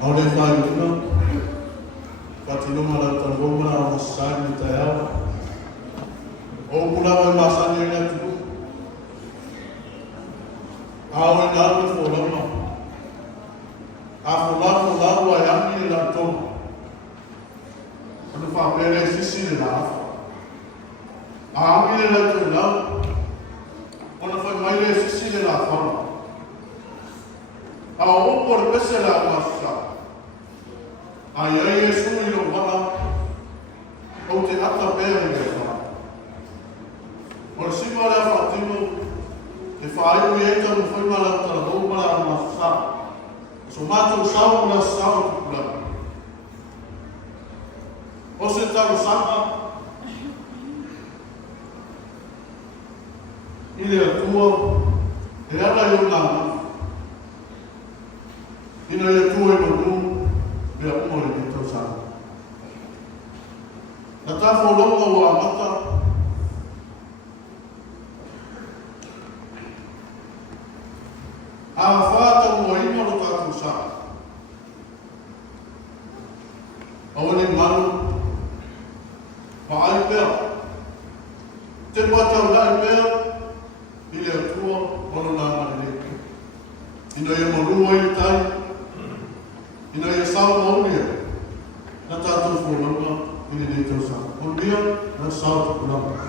Au le whai una, pati numa la taroma o masani te au. O puna o masani e atu. Au e nāru whorama. A wholamu lau ai ami e la tona. Anu whapere sisi le la afa. A ami e la tona lau. Ona whai mai le sisi le la whama. A opo le pese la masa. A iai e sui o wala. O te ata pēr i le whama. Ona sima le a whatino. E whaaiu e eita mo whai mara tala hou mara a masa. So mātou sau mara sau tukula. O se taro sanga. I le atua. E ala i o nāma. Ina i atua i manu. Me a umore ni tau sanga. Na tafo longa o a mata. A whāta mua ima lo tātou sā. Awane manu. Pa ai pēr. Te pātau lai pēr. I le atua ono nā mani leke. Ina ia morua i tai. Ina ia sau mauria. Na tātou whoranga i le tau sā. Mauria na sau tukulanga.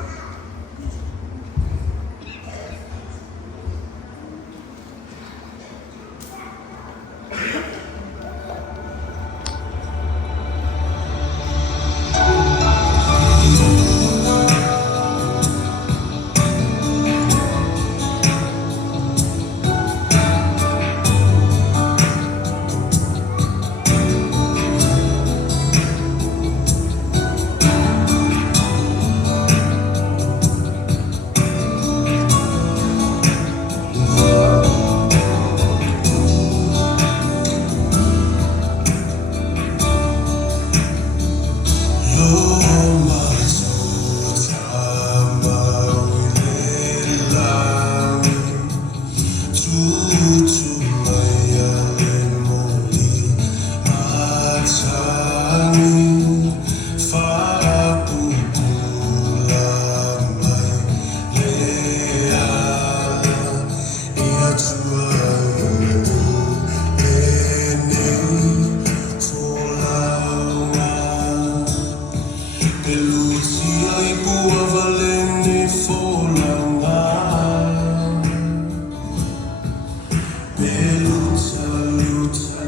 Luta, luta,